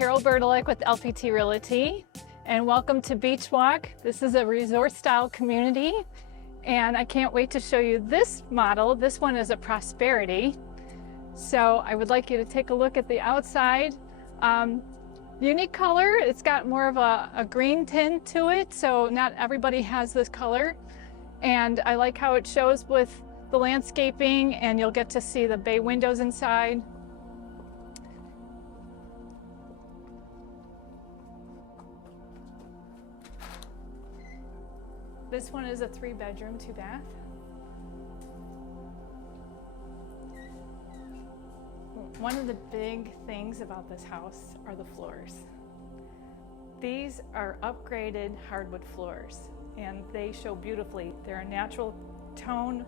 Carol Burdelik with LPT Realty, and welcome to Beachwalk. This is a resort-style community, and I can't wait to show you this model. This one is a Prosperity. So I would like you to take a look at the outside. Unique color. It's got more of a green tint to it, so not everybody has this color. And I like how it shows with the landscaping, and you'll get to see the bay windows inside. This one is a 3-bedroom, 2-bath. One of the big things about this house are the floors. These are upgraded hardwood floors, and they show beautifully. They're a natural tone,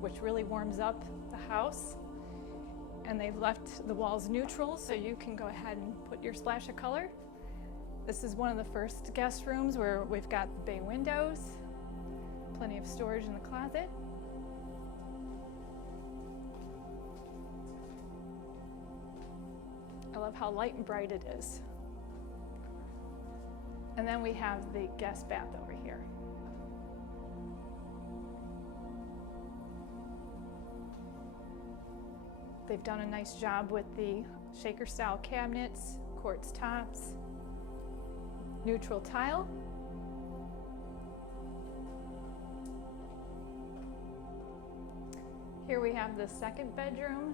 which really warms up the house. And they've left the walls neutral, so you can go ahead and put your splash of color. This is one of the first guest rooms where we've got the bay windows, plenty of storage in the closet. I love how light and bright it is. And then we have the guest bath over here. They've done a nice job with the shaker style cabinets, quartz tops, neutral tile. Here we have the 2nd bedroom,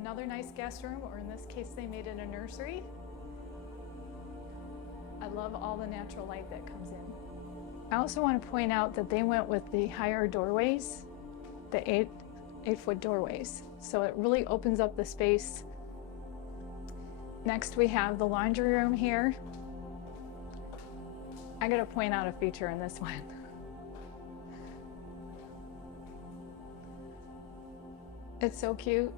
another nice guest room, or in this case they made it a nursery. I love all the natural light that comes in. I also want to point out that they went with the higher doorways, the 8-foot doorways. So it really opens up the space. Next we have the laundry room here. I gotta point out a feature in this one. It's so cute.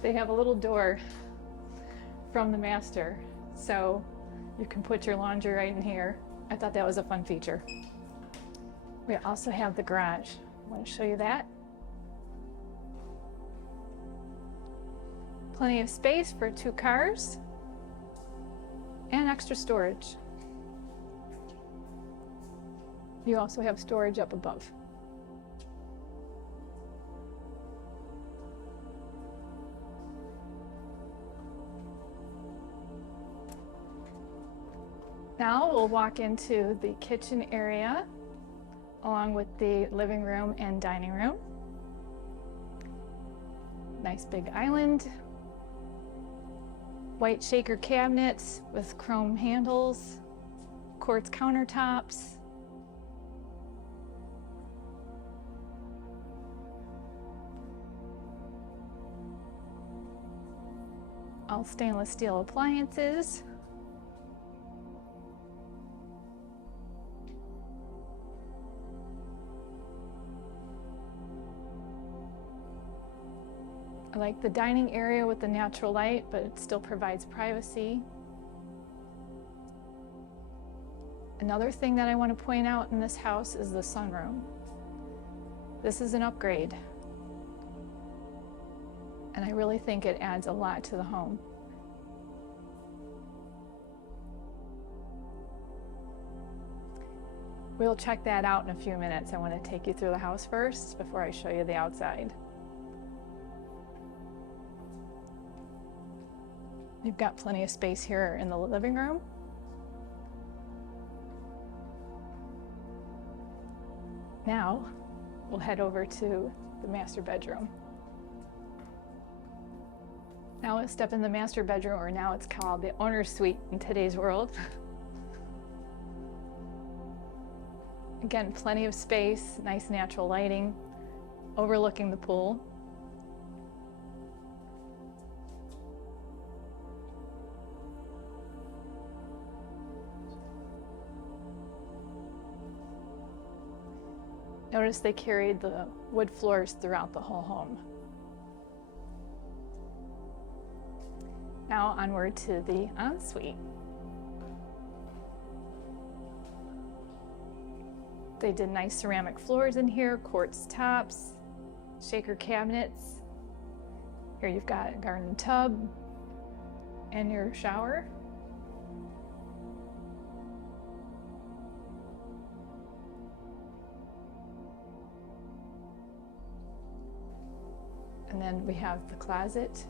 They have a little door from the master, so you can put your laundry right in here. I thought that was a fun feature. We also have the garage. I want to show you that. Plenty of space for 2 cars and extra storage. You also have storage up above. Now we'll walk into the kitchen area along with the living room and dining room. Nice big island. White shaker cabinets with chrome handles, quartz countertops. All stainless steel appliances. I like the dining area with the natural light, but it still provides privacy. Another thing that I want to point out in this house is the sunroom. This is an upgrade, and I really think it adds a lot to the home. We'll check that out in a few minutes. I want to take you through the house first before I show you the outside. You've got plenty of space here in the living room. Now, we'll head over to the master bedroom. Now let's step in the master bedroom, or now it's called the owner's suite in today's world. Again, plenty of space, nice natural lighting, overlooking the pool. Notice they carried the wood floors throughout the whole home. Now onward to the ensuite. They did nice ceramic floors in here, quartz tops, shaker cabinets. Here you've got a garden tub and your shower. And then we have the closet.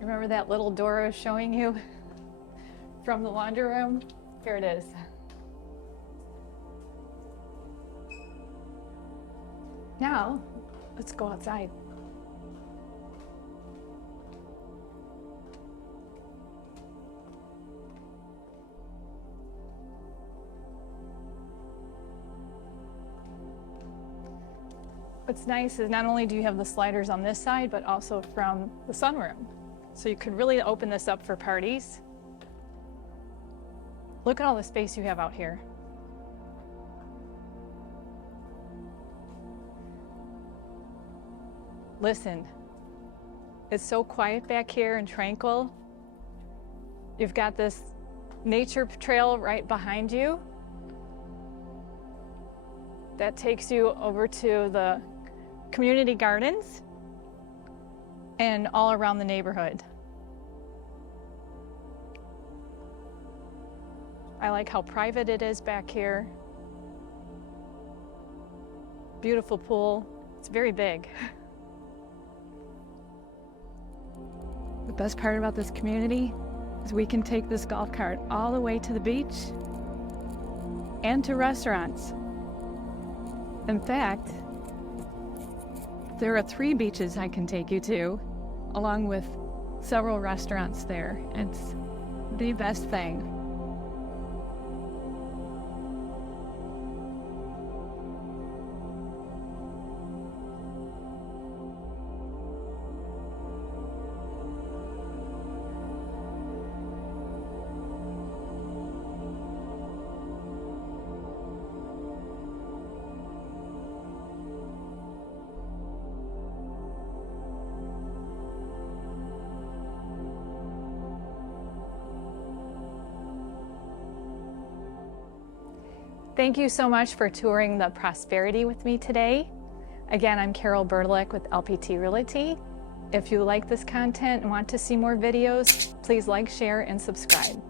Remember that little door I was showing you from the laundry room? Here it is. Now, let's go outside. What's nice is not only do you have the sliders on this side, but also from the sunroom. So you could really open this up for parties. Look at all the space you have out here. Listen, it's so quiet back here and tranquil. You've got this nature trail right behind you that takes you over to the community gardens and all around the neighborhood. I like how private it is back here. Beautiful pool. It's very big. The best part about this community is we can take this golf cart all the way to the beach and to restaurants. In fact, there are 3 beaches I can take you to, along with several restaurants there. It's the best thing. Thank you so much for touring the Prosperity with me today. Again, I'm Carol Burdelik with LPT Realty. If you like this content and want to see more videos, please like, share, and subscribe.